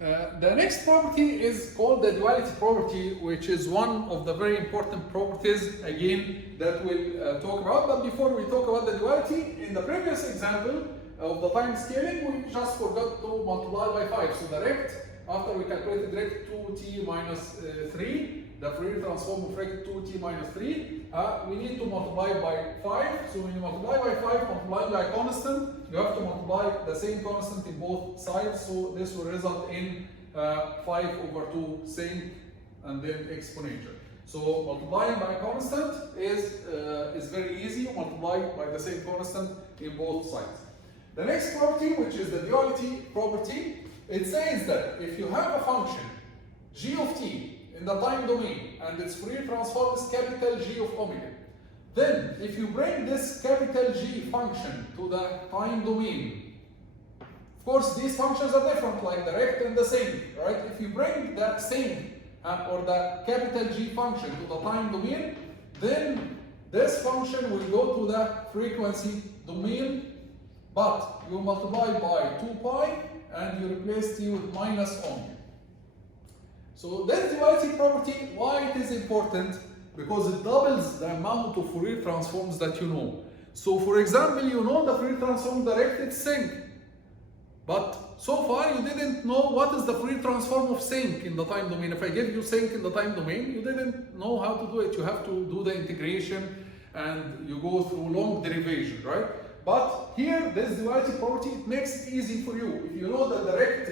The next property is called the duality property, which is one of the very important properties, again, that we'll talk about. But before we talk about the duality, in the previous example of the time scaling, we just forgot to multiply by 5. So the rect, after we calculated rect 2t minus 3, the Fourier transform of rect 2t minus 3, we need to multiply by 5. So when you multiply by 5, multiplying by a constant, you have to multiply the same constant in both sides. So this will result in 5 over 2 sinc and then exponential. So multiplying by a constant is very easy. You multiply by the same constant in both sides. The next property, which is the duality property, it says that if you have a function g of t in the time domain and its Fourier transform is capital G of omega, then if you bring this capital G function to the time domain, of course these functions are different, like the rect and the sinc, right? If you bring the sinc or the capital G function to the time domain, then this function will go to the frequency domain, but you multiply by 2 pi and you replace t with minus omega. So this duality property, why it is important? Because it doubles the amount of Fourier transforms that you know. So for example, you know the Fourier transform directed sinc, but so far you didn't know what is the Fourier transform of sinc in the time domain. If I give you sinc in the time domain, you didn't know how to do it. You have to do the integration and you go through long derivation, right? But here, this duality property, it makes it easy for you. If you know that the rect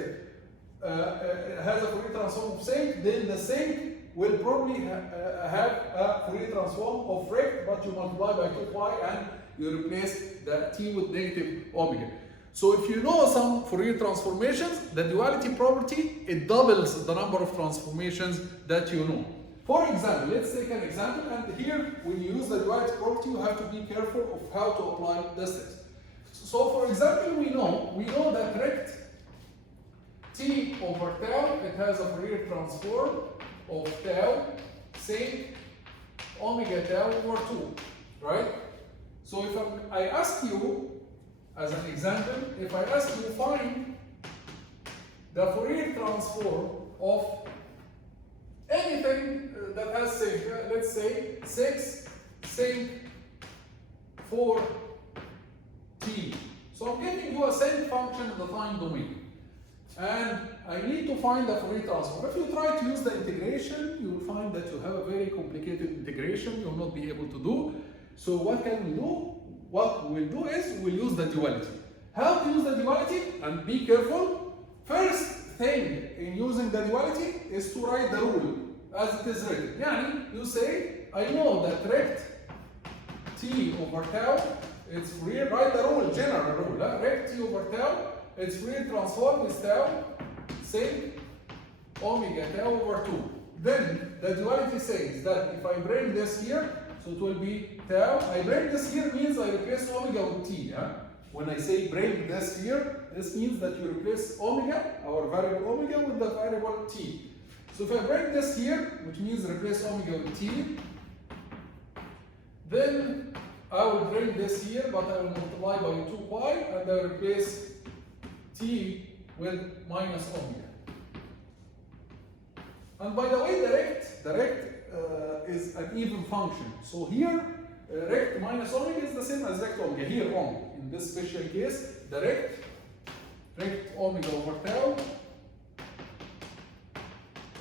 has a Fourier transform of sinc, then the sinc will probably have a Fourier transform of rect, but you multiply by 2 pi and you replace the t with negative omega. So if you know some Fourier transformations, the duality property, it doubles the number of transformations that you know. For example, let's take an example, and here when you use the duality property, you have to be careful of how to apply this test. So for example, we know that rect t over tau, it has a Fourier transform of tau sinc omega tau over 2, right? So if I ask you, as an example, if I ask you find the Fourier transform of anything that has sinc, let's say 6 sinc 4 t. So I'm giving you a sinc function in the time domain, and I need to find the Fourier transform. If you try to use the integration, you will find that you have a very complicated integration you will not be able to do. So what can we do? What we'll do is we'll use the duality. How to use the duality? And be careful. First thing in using the duality is to write the rule as it is written. Yani, you say, I know that rect t over tau, it's Fourier, write the rule, general rule. Rect t over tau, its Fourier transform is tau sinc omega tau over 2. Then the duality says that if I bring this here, so it will be tau. I bring this here means I replace omega with t. When I say bring this here, this means that you replace omega, our variable omega, with the variable t. So if I bring this here, which means replace omega with t, then I will bring this here, but I will multiply by 2 pi, and I will replace t with minus omega. And by the way, the rect is an even function. So here, rect minus omega is the same as rect omega. Here on, in this special case, the rect omega over tau,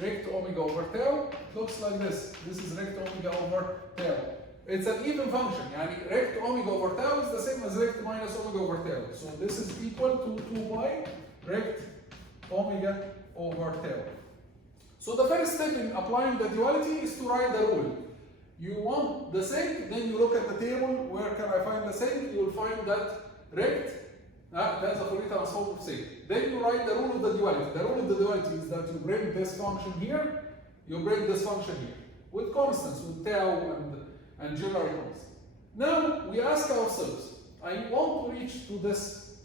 rect omega over tau looks like this. This is rect omega over tau. It's an even function. Yani rect omega over tau is the same as rect minus omega over tau. So this is equal to 2 pi rect omega over tau. So the first step in applying the duality is to write the rule. You want the sinc, then you look at the table, where can I find the sinc? You will find that rect, that's a Fourier transform of sinc. Then you write the rule of the duality. The rule of the duality is that you bring this function here, you bring this function here, with constants, with tau and general constants. Now we ask ourselves, I want to reach to this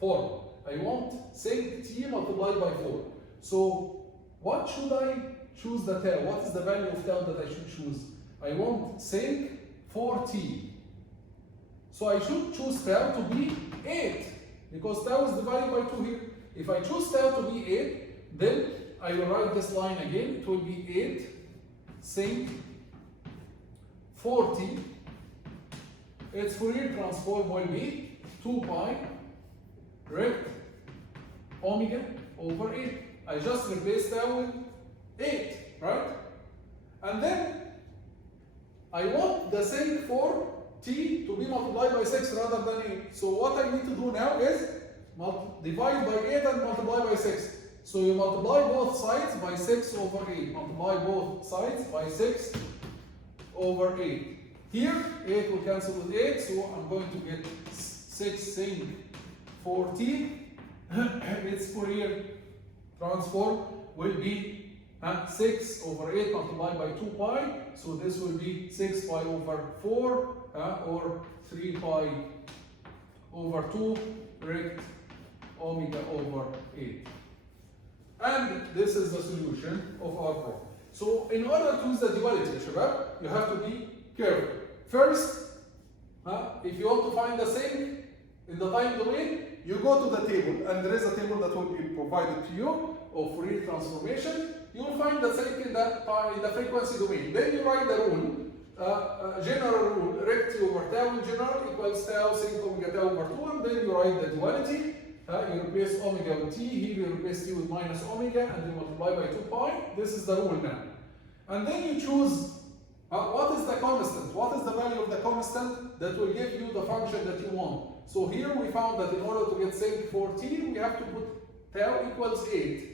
form. I want sinc t multiplied by 4. So what should I choose the tau? What is the value of tau that I should choose? I want sinc 4t. So I should choose tau to be 8, because tau is divided by 2 here. If I choose tau to be 8, Then I will write this line again. It will be 8 sin 40. Its Fourier transform will be 2 pi rect omega over 8. I just replace that with 8, right? And then I want the same for t to be multiplied by 6 rather than 8. So what I need to do now is divide by 8 and multiply by 6. So you multiply both sides by 6 over 8. Multiply both sides by 6 over 8. Here, 8 will cancel with 8, so I'm going to get 6 sin 4t. Its Fourier transform will be 6 over 8 multiplied by 2 pi. So this will be 6 pi over 4 or 3 pi over 2 rect omega over 8. And this is the solution of our problem. So in order to use the duality, shabab, you have to be careful. First, if you want to find the same in the time domain, you go to the table, and there is a table that will be provided to you of Fourier transformation. You will find the same in the frequency domain. Then you write the rule, general rule, rect over tau in general equals tau sin omega tau over 2, and then you write the duality. You replace omega with t, here you replace t with minus omega, and you multiply by 2 pi. This is the rule now. And then you choose what is the constant, what is the value of the constant that will give you the function that you want. So here we found that in order to get sin 14, we have to put tau equals 8.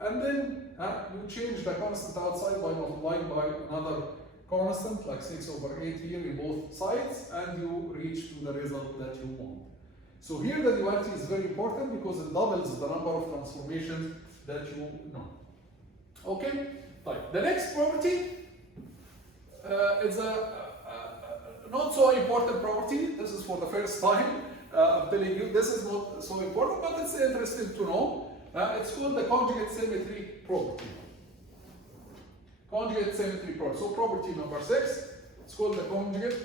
And then you change the constant outside by multiplying by another constant, like 6 over 8 here in both sides, and you reach to the result that you want. So here the duality is very important because it doubles the number of transformations that you know. Okay? Right. The next property is a not so important property. This is for the first time. I'm telling you, this is not so important, but it's interesting to know. It's called the conjugate symmetry property. Conjugate symmetry property. So property number 6, it's called the conjugate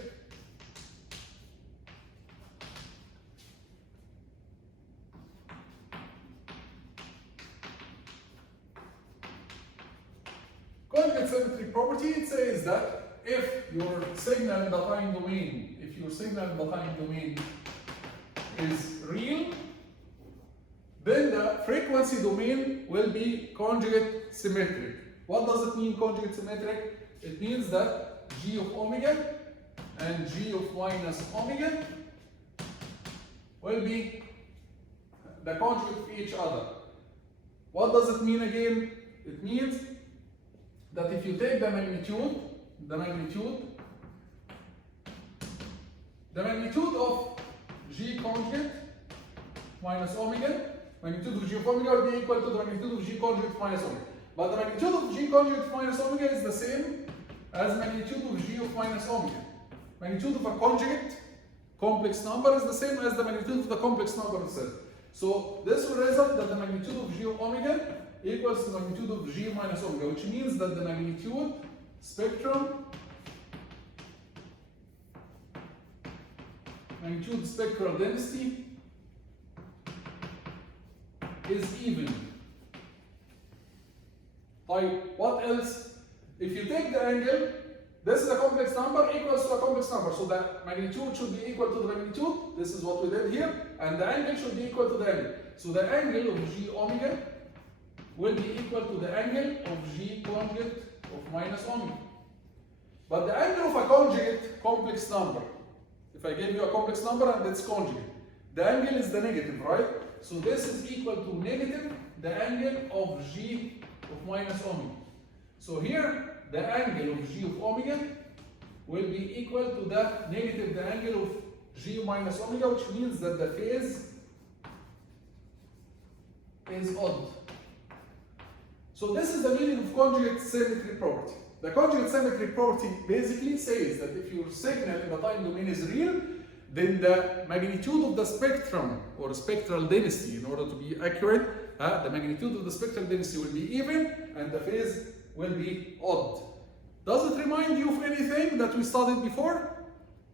symmetry property. It says that if your signal in the time domain, is real, then the frequency domain will be conjugate symmetric. What does it mean, conjugate symmetric? It means that g of omega and g of minus omega will be the conjugate of each other. What does it mean again? It means that if you take the magnitude of g conjugate minus omega, magnitude of g of omega will be equal to the magnitude of g conjugate minus omega. But the magnitude of g conjugate minus omega is the same as magnitude of g of minus omega. Magnitude of a conjugate complex number is the same as the magnitude of the complex number itself. So this will result that the magnitude of g of omega equals to the magnitude of g minus omega, which means that the magnitude spectral density is even. Like, what else? If you take the angle, this is a complex number equals to a complex number, so the magnitude should be equal to the magnitude. This is what we did here, and the angle should be equal to the angle. So the angle of g omega will be equal to the angle of g conjugate of minus omega. But the angle of a conjugate complex number, if I give you a complex number and its conjugate, the angle is the negative, right? So this is equal to negative the angle of g of minus omega. So here, the angle of g of omega will be equal to the negative the angle of g minus omega, which means that the phase is odd. So this is the meaning of conjugate symmetry property. The conjugate symmetry property basically says that if your signal in the time domain is real, then the magnitude of the spectrum or spectral density, in order to be accurate, the magnitude of the spectral density will be even and the phase will be odd. Does it remind you of anything that we studied before?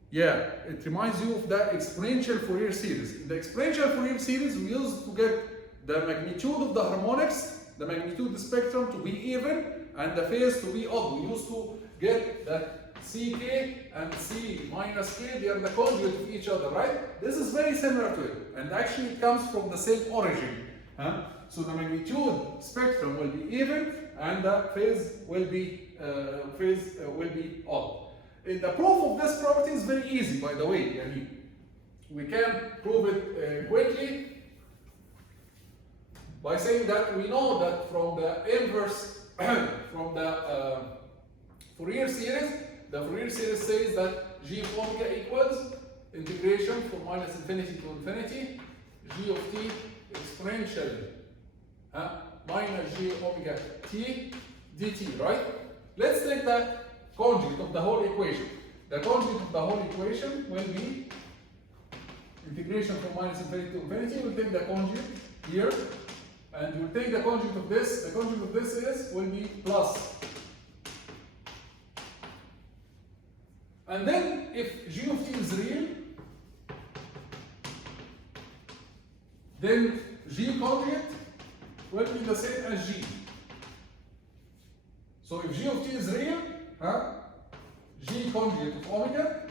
Yeah, it reminds you of the exponential Fourier series. In the exponential Fourier series, we used to get the magnitude of the harmonics the magnitude spectrum to be even and the phase to be odd. We used to get that Ck and C minus K, they are the conjugate of each other, right? This is very similar to it, and actually it comes from the same origin. So the magnitude spectrum will be even and the phase will be odd. The proof of this property is very easy, by the way. We can prove it quickly by saying that we know that from the inverse, from the Fourier series, the Fourier series says that g of omega equals integration from minus infinity to infinity, g of t exponential minus g omega t dt, right? Let's take the conjugate of the whole equation. The conjugate of the whole equation will be integration from minus infinity to infinity. We'll take the conjugate here, and we'll take the conjugate of this. The conjugate of this will be plus. And then if g of t is real, then g conjugate will be the same as g. So if g of t is real, g conjugate of omega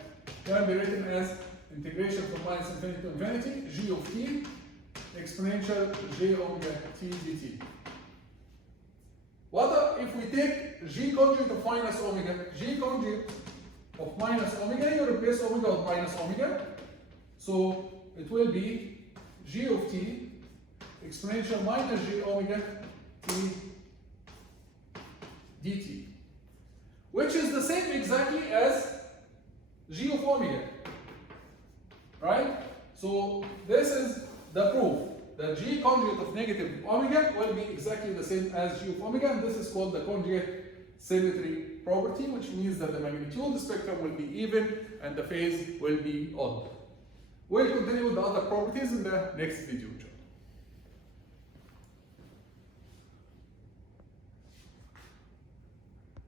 can be written as integration from minus infinity to infinity, g of t exponential j omega t dt. What if we take g conjugate of minus omega? G conjugate of minus omega, you replace omega with minus omega. So it will be g of t exponential minus j omega t dt, which is the same exactly as g of omega, right? So this is the proof that g conjugate of negative omega will be exactly the same as g of omega, and this is called the conjugate symmetry property, which means that the magnitude spectrum will be even and the phase will be odd. We'll continue with the other properties in the next video.